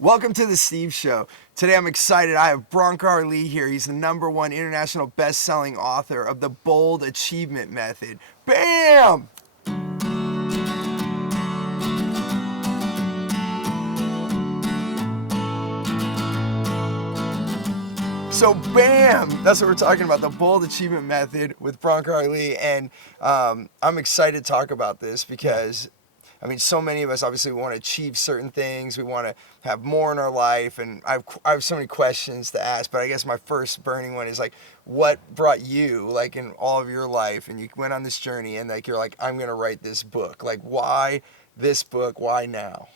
Welcome to the Steve Show. Today I'm excited. I have Bronkar Lee here. He's the #1 international best-selling author of The Bold Achievement Method. Bam! So bam, that's what we're talking about, the Bold Achievement Method with Bronkar Lee. And I'm excited to talk about this because, I mean, so many of us obviously want to achieve certain things. We want to have more in our life. And I have so many questions to ask, but I guess my first burning one is like, what brought you, like in all of your life, and you went on this journey and like, you're like, I'm going to write this book. Like, why this book? Why now?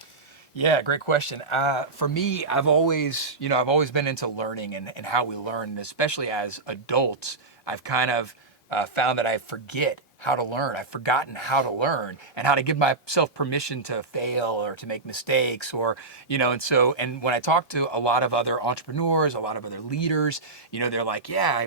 Yeah, great question. For me, I've always been into learning and how we learn, and especially as adults, I've kind of found that I forget how to learn. I've forgotten how to learn and how to give myself permission to fail or to make mistakes and when I talk to a lot of other entrepreneurs, a lot of other leaders, they're like, yeah,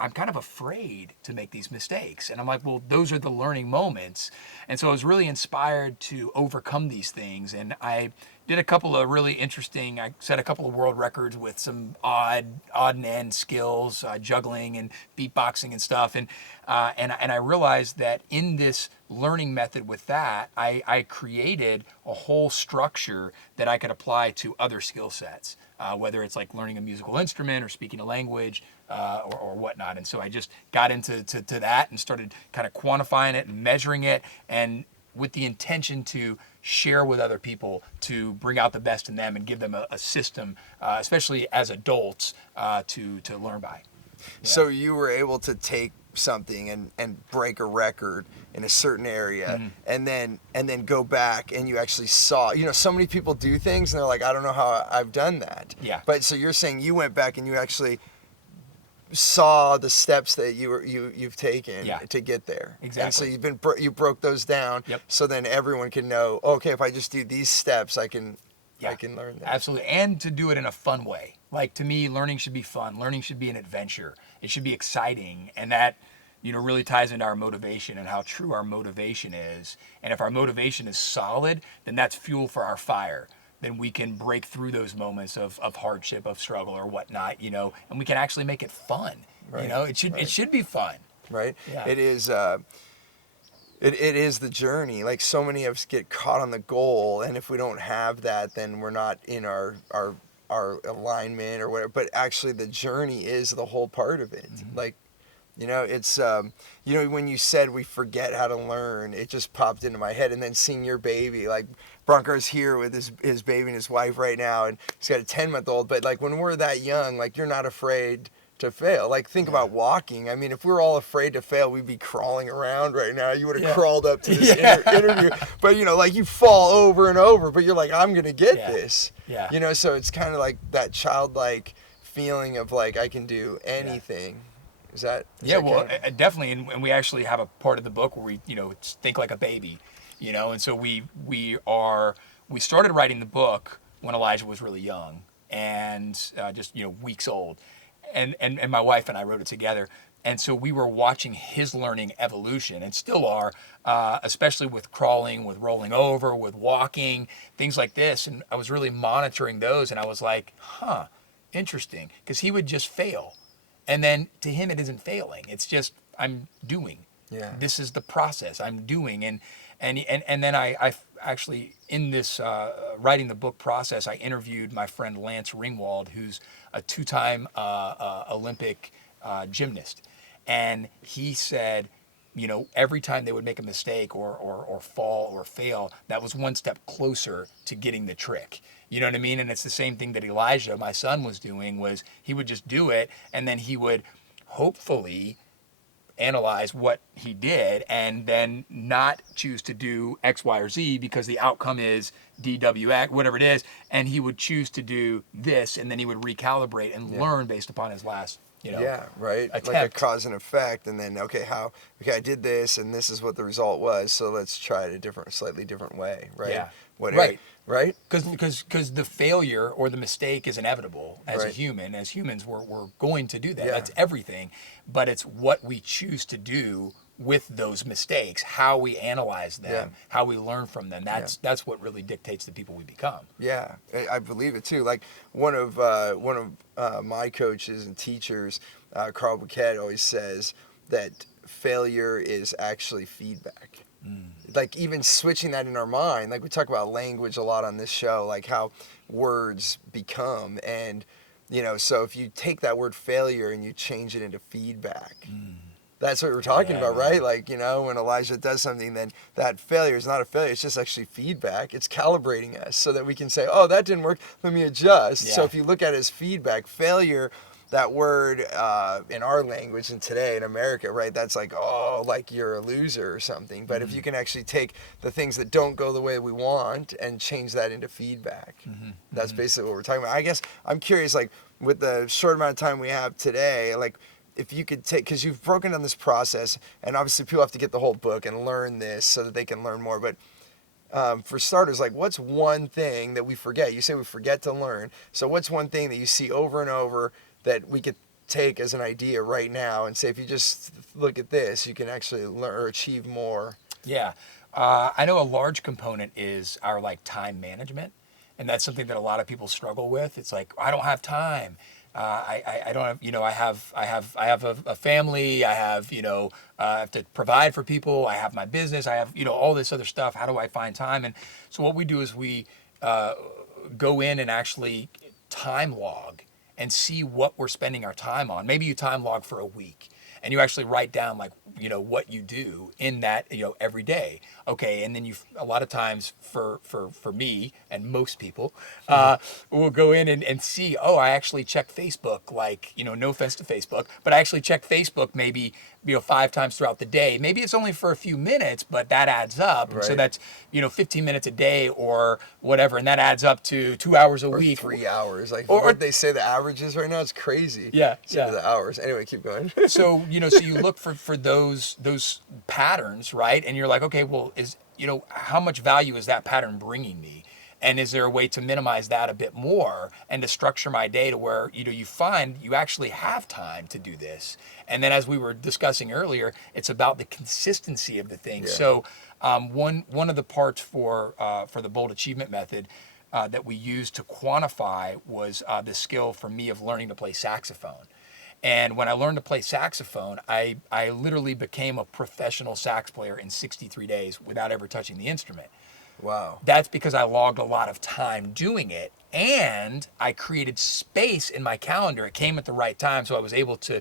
I'm kind of afraid to make these mistakes. And I'm like, well, those are the learning moments. And so I was really inspired to overcome these things. And I did a couple of really interesting, I set a couple of world records with some odd and end skills, juggling and beatboxing and stuff. And I realized that in this learning method with that, I created a whole structure that I could apply to other skill sets, whether it's like learning a musical instrument or speaking a language, or whatnot. And so I just got into that and started kind of quantifying it and measuring it, and with the intention to share with other people to bring out the best in them and give them a system, especially as adults, to learn by. So you were able to take something and break a record in a certain area, and then go back and you actually saw, so many people do things and they're like, I don't know how I've done that. Yeah. But so you're saying you went back and you actually saw the steps that you've taken to get there. Exactly. And so you broke those down. Yep. So then everyone can know, okay, if I just do these steps, I can learn that. Absolutely. And to do it in a fun way. Like, to me, learning should be fun. Learning should be an adventure. It should be exciting. And that, really ties into our motivation and how true our motivation is. And if our motivation is solid, then that's fuel for our fire. Then we can break through those moments of hardship, of struggle or whatnot, and we can actually make it fun. Right. It should be fun. Right. Yeah. It is. It is the journey. Like, so many of us get caught on the goal, and if we don't have that, then we're not in our alignment or whatever. But actually, the journey is the whole part of it. Mm-hmm. Like, it's when you said we forget how to learn, it just popped into my head. And then seeing your baby, like, Bronkar's here with his baby and his wife right now, and he's got a 10-month-old. But like, when we're that young, like, you're not afraid to fail. Like, think about walking. I mean, if we were all afraid to fail, we'd be crawling around right now. You would have crawled up to this interview. But like, you fall over and over, but you're like, I'm gonna get this. Yeah. So it's kind of like that childlike feeling of like, I can do anything. Is that definitely, and we actually have a part of the book where we think like a baby, and so we started writing the book when Elijah was really young and just weeks old, and my wife and I wrote it together, and so we were watching his learning evolution, and still are, especially with crawling, with rolling over, with walking, things like this, and I was really monitoring those, and I was like, interesting, because he would just fail. And then to him, it isn't failing. It's just, I'm doing. Yeah. This is the process. I'm doing. And then I actually, in this writing the book process, I interviewed my friend Lance Ringwald, who's a 2-time Olympic gymnast. And he said, every time they would make a mistake or fall or fail, that was one step closer to getting the trick. You know what I mean? And it's the same thing that Elijah, my son, was doing, was he would just do it, and then he would hopefully analyze what he did and then not choose to do X, Y, or Z because the outcome is DWX, whatever it is, and he would choose to do this, and then he would recalibrate and learn based upon his last attempt. Like a cause and effect, and then I did this, and this is what the result was, so let's try it a slightly different way, right? Right? Because the failure or the mistake is inevitable as a human. As humans, we're going to do that. That's everything. But it's what we choose to do with those mistakes, how we analyze them, Yeah. how we learn from them. That's what really dictates the people we become. Yeah, I believe it too. Like one of my coaches and teachers, Carl Bouquet, always says that failure is actually feedback. Like even switching that in our mind, like we talk about language a lot on this show, like how words become, and so if you take that word failure and you change it into feedback. That's what we're talking about, right? Like, when Elijah does something, then that failure is not a failure. It's just actually feedback. It's calibrating us so that we can say, oh, that didn't work. Let me adjust. Yeah. So if you look at it as feedback, failure, that word in our language and today in America, right? That's like, oh, like you're a loser or something. But if you can actually take the things that don't go the way we want and change that into feedback, that's basically what we're talking about. I guess I'm curious, like with the short amount of time we have today, like, if you could take, because you've broken down this process, and obviously people have to get the whole book and learn this so that they can learn more. But for starters, like what's one thing that we forget? You say we forget to learn. So what's one thing that you see over and over that we could take as an idea right now and say, if you just look at this, you can actually learn or achieve more? Yeah. I know a large component is our time management. And that's something that a lot of people struggle with. It's like, I don't have time. I don't have, I have a family. I have, I have to provide for people. I have my business. I have, all this other stuff. How do I find time? And so what we do is we go in and actually time log and see what we're spending our time on. Maybe you time log for a week and you actually write down what you do in that, every day. Okay. And then a lot of times for me and most people, we'll go in and see, oh, I actually check Facebook, no offense to Facebook, but I actually check Facebook maybe, 5 times throughout the day. Maybe it's only for a few minutes, but that adds up. Right. And so that's, 15 minutes a day or whatever. And that adds up to 2 hours a week. 3 hours. Like Or- what they say the average is right now, it's crazy. Yeah, So yeah. the hours. Anyway, keep going. So so you look for those patterns, right? And you're like, okay, well, how much value is that pattern bringing me? And is there a way to minimize that a bit more and to structure my day to where you find you actually have time to do this? And then, as we were discussing earlier, it's about the consistency of the thing. Yeah. So one of the parts for the Bold Achievement Method that we used to quantify was the skill for me of learning to play saxophone. And when I learned to play saxophone, I literally became a professional sax player in 63 days without ever touching the instrument. Wow. That's because I logged a lot of time doing it, and I created space in my calendar. It came at the right time, so I was able to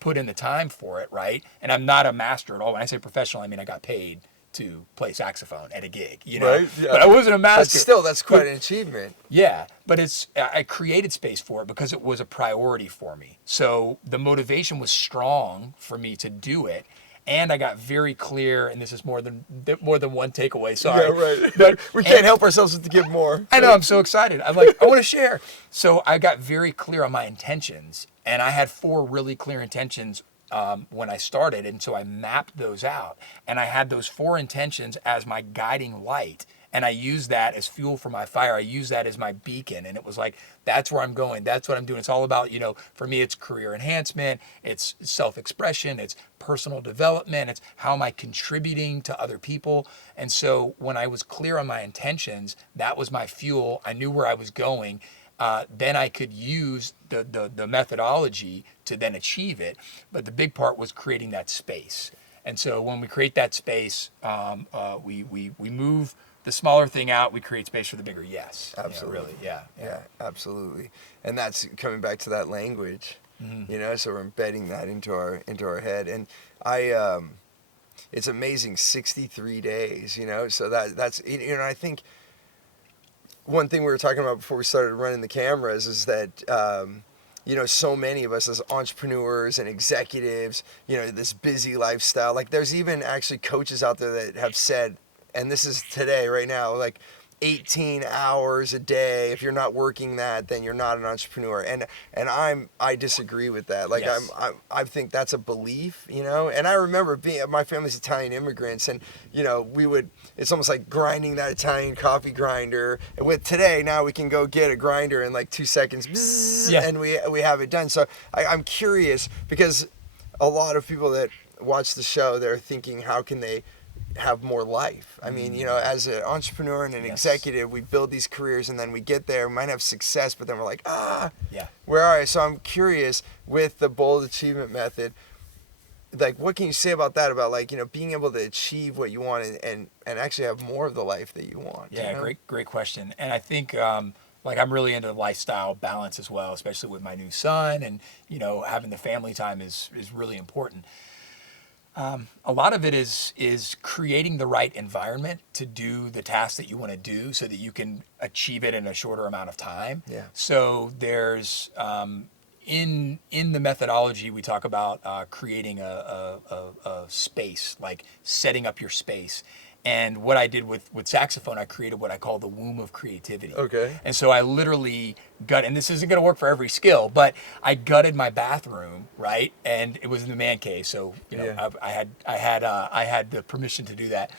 put in the time for it, right? And I'm not a master at all. When I say professional, I mean I got paid to play saxophone at a gig, Right, yeah. But I wasn't a master. But still, that's quite an achievement. Yeah, but I created space for it because it was a priority for me. So the motivation was strong for me to do it, and I got very clear. And this is more than one takeaway. Sorry, Yeah, right. But We can't help ourselves but to give more. I know, I'm so excited. I'm like, I want to share. So I got very clear on my intentions, and I had 4 really clear intentions when I started, and so I mapped those out, and I had those 4 intentions as my guiding light, and I used that as fuel for my fire. I used that as my beacon, and it was like, that's where I'm going. That's what I'm doing. It's all about, for me, it's career enhancement, it's self-expression, it's personal development, it's how am I contributing to other people. And so when I was clear on my intentions, that was my fuel. I knew where I was going. Then I could use the methodology to then achieve it. But the big part was creating that space. And so when we create that space, we move the smaller thing out, we create space for the bigger yes. Absolutely. Really, yeah. Yeah, absolutely. And that's coming back to that language, so we're embedding that into our head. And it's amazing, 63 days, so that's, I think one thing we were talking about before we started running the cameras is that, so many of us as entrepreneurs and executives, this busy lifestyle, like there's even actually coaches out there that have said, and this is today, right now, like 18 hours a day. If you're not working that, then you're not an entrepreneur. And I disagree with that. Like Yes. I think that's a belief, And I remember my family's Italian immigrants, and it's almost like grinding that Italian coffee grinder. And with today, now we can go get a grinder in like 2 seconds, bzzz, Yeah. and we have it done. So I'm curious because a lot of people that watch the show, they're thinking, how can they have more life? I mean, you know, as an entrepreneur and an executive, we build these careers and then we get there, we might have success, but then we're like, where are I? So I'm curious with the bold achievement method, like, what can you say about that? About, like, you know, being able to achieve what you want and actually have more of the life that you want. Yeah, you know? great question. And I think, like, I'm really into lifestyle balance as well, especially with my new son, and, you know, having the family time is really important. A lot of it is creating the right environment to do the tasks that you want to do so that you can achieve it in a shorter amount of time. Yeah. So there's in the methodology, we talk about creating a space, like setting up your space. And what I did with saxophone, I created what I call the womb of creativity. Okay. And so I literally and this isn't going to work for every skill, but I gutted my bathroom, right? And it was in the man cave, so you know, Yeah. I had the permission to do that.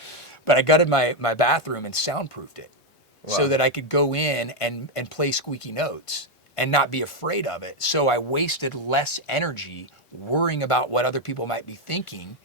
But I gutted my bathroom and soundproofed it, so Wow. that I could go in and play squeaky notes and not be afraid of it. So I wasted less energy worrying about what other people might be thinking,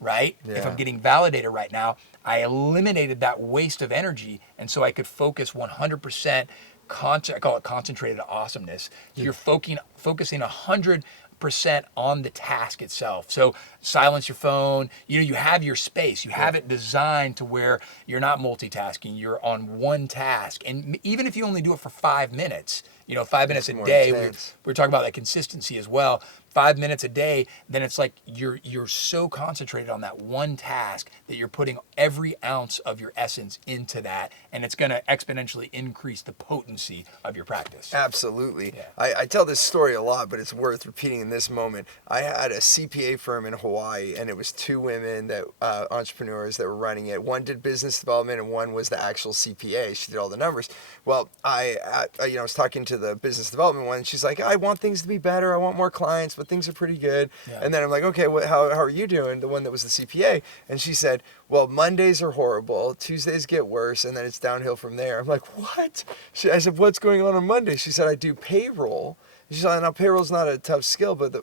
right? If Yeah. I'm getting validated right now, I eliminated that waste of energy, and so I could focus 100%. I call it concentrated awesomeness. You're focusing 100% on the task itself. So silence your phone. You know, you have your space. You have it designed to where you're not multitasking. You're on one task, and even if you only do it for 5 minutes, you know, 5 minutes a more day. intense. We're talking about that consistency as well. 5 minutes a day, then it's like you're so concentrated on that one task that you're putting every ounce of your essence into that, and it's going to exponentially increase the potency of your practice. Absolutely. Yeah. I tell this story a lot, but it's worth repeating in this moment. I had a CPA firm in Hawaii, and it was two women that entrepreneurs that were running it. One did business development, and one was the actual CPA. She did all the numbers. Well, I was talking to the business development one, and she's like, I want things to be better. I want more clients, but things are pretty good. Yeah. And then I'm like, okay, how are you doing? The one that was the CPA. And she said, well, Mondays are horrible. Tuesdays get worse, and then it's downhill from there. I'm like, what? I said, what's going on Monday? She said, I do payroll. She said, now payroll's not a tough skill, but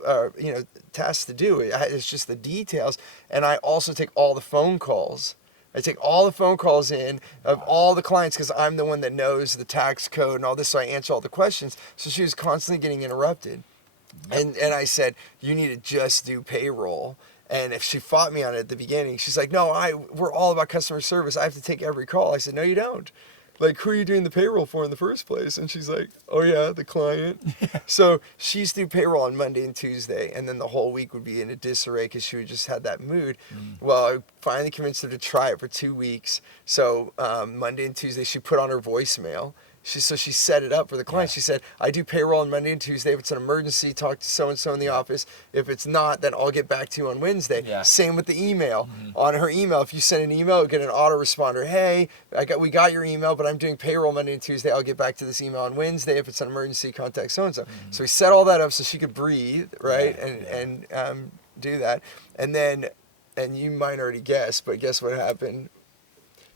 tasks to do. It's just the details. And I also take all the phone calls. I take all the phone calls in of all the clients because I'm the one that knows the tax code and all this, so I answer all the questions. So she was constantly getting interrupted. And I said, you need to just do payroll. And if she fought me on it at the beginning, she's like, no, we're all about customer service. I have to take every call. I said, no, you don't. Like, who are you doing the payroll for in the first place? And she's like, oh yeah, the client. So she's do payroll on Monday and Tuesday, and then the whole week would be in a disarray because she would just had that mood. Well, I finally convinced her to try it for 2 weeks. So Monday and Tuesday, she put on her voicemail. She set it up for the client. Yeah. She said, I do payroll on Monday and Tuesday. If it's an emergency, talk to so-and-so in the office. If it's not, then I'll get back to you on Wednesday. Yeah. Same with the email. On her email, if you send an email, get an autoresponder. Hey, we got your email, but I'm doing payroll Monday and Tuesday. I'll get back to this email on Wednesday. If it's an emergency, contact so-and-so. So we set all that up so she could breathe, right? And do that. And then, and you might already guess, but guess what happened?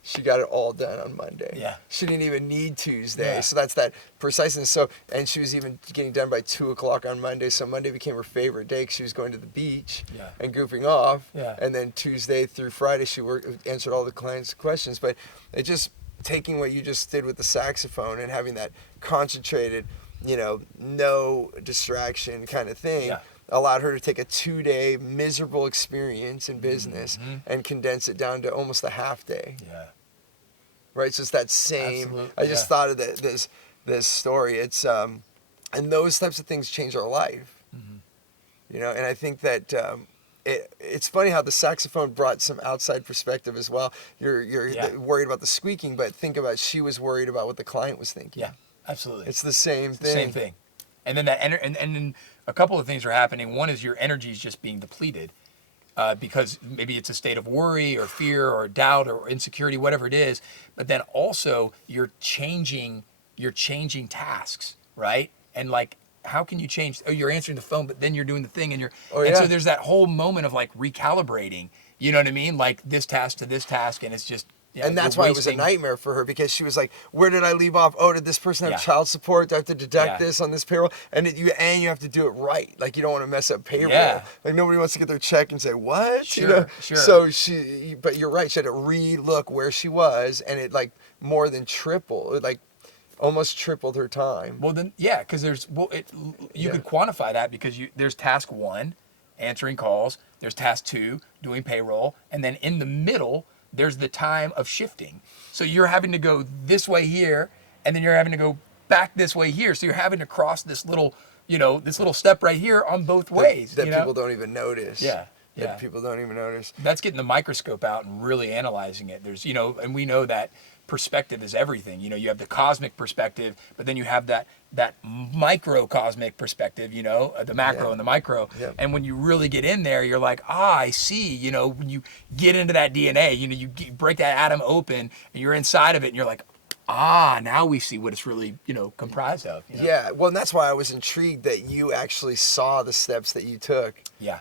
She got it all done on Monday. Yeah. She didn't even need Tuesday. Yeah. So that's that preciseness. So, and she was even getting done by 2:00 on Monday. So Monday became her favorite day because she was going to the beach and goofing off. Yeah. And then Tuesday through Friday, she answered all the clients' questions. But it just, taking what you just did with the saxophone and having that concentrated, no distraction kind of thing. Yeah. Allowed her to take a 2-day miserable experience in business and condense it down to almost a half day. Yeah. Right, so it's that same. Absolutely, I just thought of this story. It's and those types of things change our life. And I think that it's funny how the saxophone brought some outside perspective as well. You're worried about the squeaking, but think about, she was worried about what the client was thinking. Yeah, absolutely. It's the same thing. Same thing. And then and then a couple of things are happening. One is your energy is just being depleted because maybe it's a state of worry or fear or doubt or insecurity, whatever it is. But then also you're changing tasks, right? And like, how can you change? Oh, you're answering the phone, but then you're doing the thing, and so there's that whole moment of like recalibrating. You know what I mean? Like this task to this task, and it's just Yeah, And that's you're why it was a wasting- nightmare for her, because she was like, where did I leave off? Oh, did this person have Yeah. child support? Do I have to deduct Yeah. this on this payroll? And you have to do it right. Like, you don't want to mess up payroll. Yeah. Like, nobody wants to get their check and say, what? Sure, sure. So but you're right. She had to re-look where she was, and it like more than tripled. It like almost tripled her time. Well, then, yeah, because you could quantify that because there's task 1, answering calls. There's task 2, doing payroll, and then in the middle, there's the time of shifting. So you're having to go this way here, and then you're having to go back this way here. So you're having to cross this little step right here on both ways. That people don't even notice. Yeah. That people don't even notice. That's getting the microscope out and really analyzing it. There's, and we know that perspective is everything. You have the cosmic perspective, but then you have that microcosmic perspective, the macro and the micro. Yeah. And when you really get in there, you're like, I see, when you get into that DNA, you break that atom open and you're inside of it and you're like, now we see what it's really, comprised of. Yeah. Well, and that's why I was intrigued that you actually saw the steps that you took. Yeah.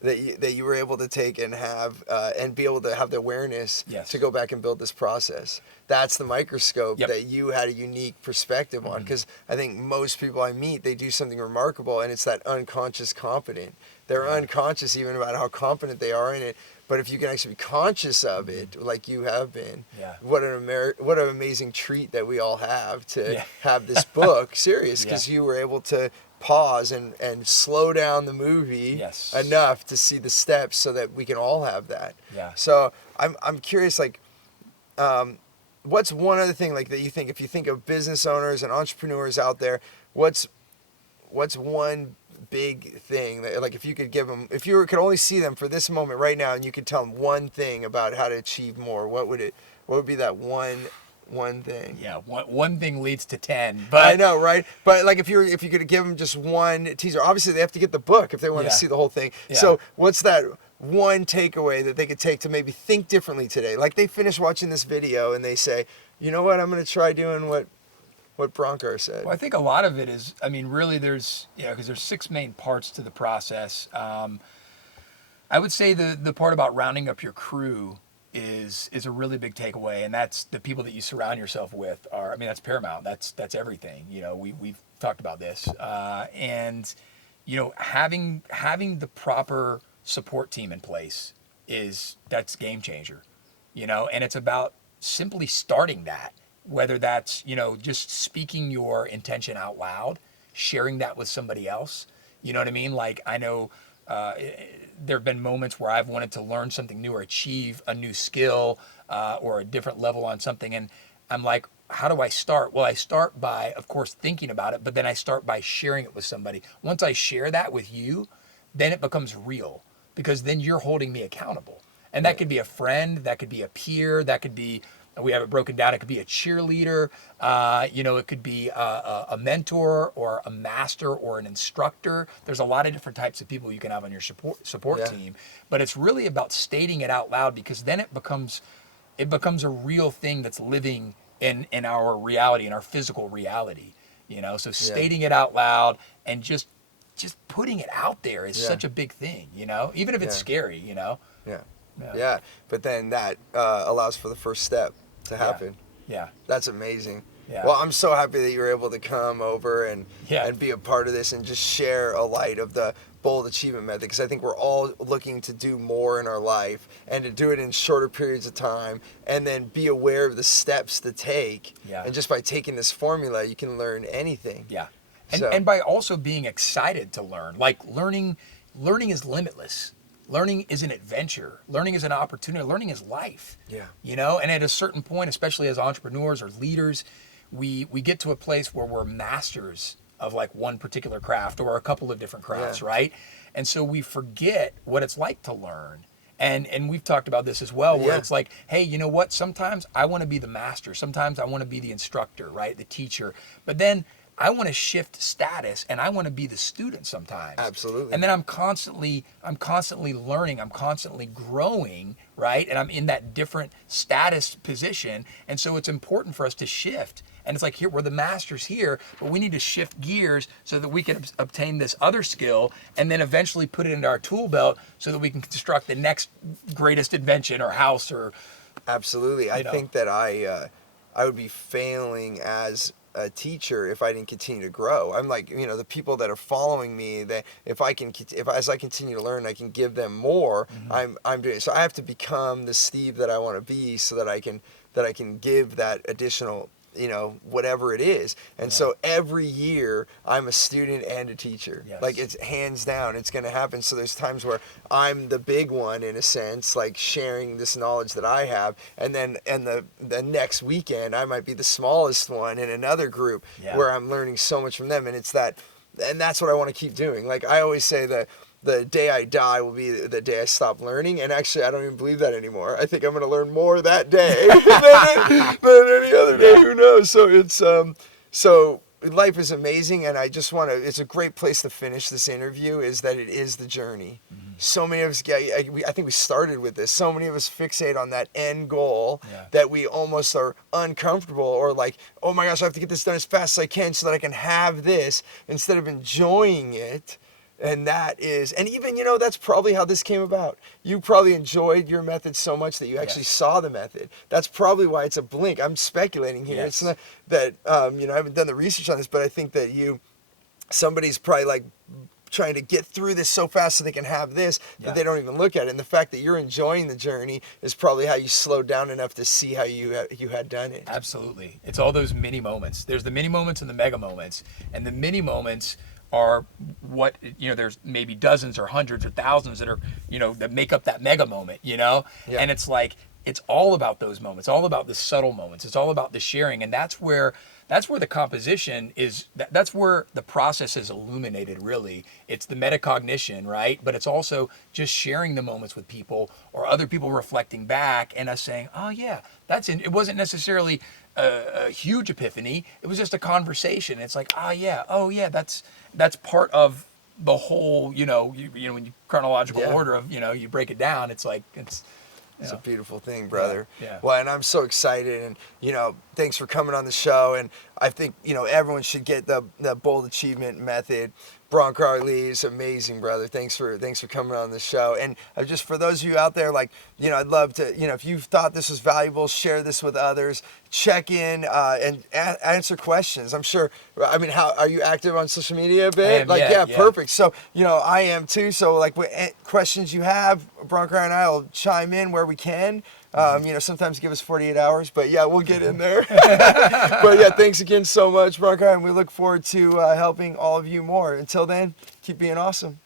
That you were able to take and have and be able to have the awareness Yes. to go back and build this process. That's the microscope Yep. that you had a unique perspective on, because I think most people I meet, they do something remarkable, and it's that unconscious competent. They're unconscious even about how competent they are in it. But if you can actually be conscious of it, like you have been, what an amazing treat that we all have to have this book serious, because you were able to pause and slow down the movie enough to see the steps so that we can all have that. Yeah. So I'm curious, like, what's one other thing like that you think, if you think of business owners and entrepreneurs out there, what's one big thing that, like, if you could give them, if you could only see them for this moment right now and you could tell them one thing about how to achieve more, what would be that one thing? Yeah, one thing leads to 10. But I know, right? But like, if you could give them just one teaser, obviously they have to get the book if they want to see the whole thing. Yeah. So what's that one takeaway that they could take to maybe think differently today? Like, they finish watching this video and they say, you know what, I'm going to try doing what Bronkar said. Well, I think a lot of it is, really there's, because there's 6 main parts to the process. I would say the part about rounding up your crew is a really big takeaway, and that's the people that you surround yourself with that's paramount. That's everything. We've talked about this, and having the proper support team in place that's game changer. And it's about simply starting that, whether that's just speaking your intention out loud, sharing that with somebody else. You know what I mean? Like, I know there have been moments where I've wanted to learn something new or achieve a new skill or a different level on something. And I'm like, how do I start? Well, I start by, of course, thinking about it, but then I start by sharing it with somebody. Once I share that with you, then it becomes real, because then you're holding me accountable. And that could be a friend, that could be a peer, that could be, we have it broken down, it could be a cheerleader, it could be a mentor or a master or an instructor. There's a lot of different types of people you can have on your support team, but it's really about stating it out loud, because then it becomes a real thing that's living in our reality, in our physical reality, so stating it out loud and just putting it out there is such a big thing, even if it's scary, Yeah. But then that allows for the first step to happen. Yeah. That's amazing. Yeah. Well, I'm so happy that you were able to come over and be a part of this and just share a light of the bold achievement method, because I think we're all looking to do more in our life and to do it in shorter periods of time, and then be aware of the steps to take. Yeah. And just by taking this formula, you can learn anything. Yeah. And by also being excited to learn. Like, learning is limitless. Learning is an adventure. Learning is an opportunity. Learning is life. Yeah. And at a certain point, especially as entrepreneurs or leaders, we get to a place where we're masters of like one particular craft or a couple of different crafts, right? And so we forget what it's like to learn. And we've talked about this as well, where it's like, hey, you know what? Sometimes I want to be the master. Sometimes I want to be the instructor, right? The teacher. But then I want to shift status and I want to be the student sometimes. Absolutely. And then I'm constantly learning, I'm constantly growing, right? And I'm in that different status position. And so it's important for us to shift. And it's like, here, we're the masters here, but we need to shift gears so that we can obtain this other skill and then eventually put it into our tool belt so that we can construct the next greatest invention or house or Absolutely. I You know? think that I would be failing as a teacher if I didn't continue to grow. I'm like, the people that are following me, that if as I continue to learn, I can give them more. I'm doing so. I have to become the Steve that I want to be, so that I can give that additional, whatever it is. And so every year I'm a student and a teacher. Yes. Like, it's hands down, it's going to happen. So there's times where I'm the big one, in a sense, like sharing this knowledge that I have. And then the next weekend I might be the smallest one in another group where I'm learning so much from them. And that's what I want to keep doing. Like I always say, that the day I die will be the day I stop learning. And actually, I don't even believe that anymore. I think I'm going to learn more that day than any other day. Who knows? So so life is amazing. And I just it's a great place to finish this interview, is that it is the journey. So many of us, I think we started with this. So many of us fixate on that end goal that we almost are uncomfortable, or like, oh my gosh, I have to get this done as fast as I can so that I can have this, instead of enjoying it. And even, that's probably how this came about. You probably enjoyed your method so much that you actually saw the method. That's probably why it's a blink. I'm speculating here. It's not that, I haven't done the research on this, but I think that somebody's probably like trying to get through this so fast so they can have this, that they don't even look at it. And the fact that you're enjoying the journey is probably how you slowed down enough to see how you had done it. Absolutely. It's all those mini moments. There's the mini moments and the mega moments. And the mini moments are what, there's maybe dozens or hundreds or thousands that are, that make up that mega moment, And it's like, it's all about those moments, all about the subtle moments. It's all about the sharing. And that's where the composition is, that's where the process is illuminated, really. It's the metacognition, right? But it's also just sharing the moments with people, or other people reflecting back and us saying, oh yeah, it wasn't necessarily a huge epiphany. It was just a conversation. It's like, oh yeah, that's part of the whole, when you chronological order of, you break it down, it's like, it's a beautiful thing, brother. Yeah. Well, and I'm so excited, and thanks for coming on the show. And I think everyone should get the Bold Achievement Method. Bronkar Lee is amazing, brother. Thanks for coming on the show. And just for those of you out there, like, I'd love to, if you thought this was valuable, share this with others. Check in and answer questions. I'm sure. I mean, how are you active on social media a bit? I am, Perfect. So I am too. So like, what questions you have, Bronkar and I will chime in where we can. Sometimes give us 48 hours, but we'll get in there. But thanks again so much, Bronkar, and we look forward to helping all of you more. Until then, keep being awesome.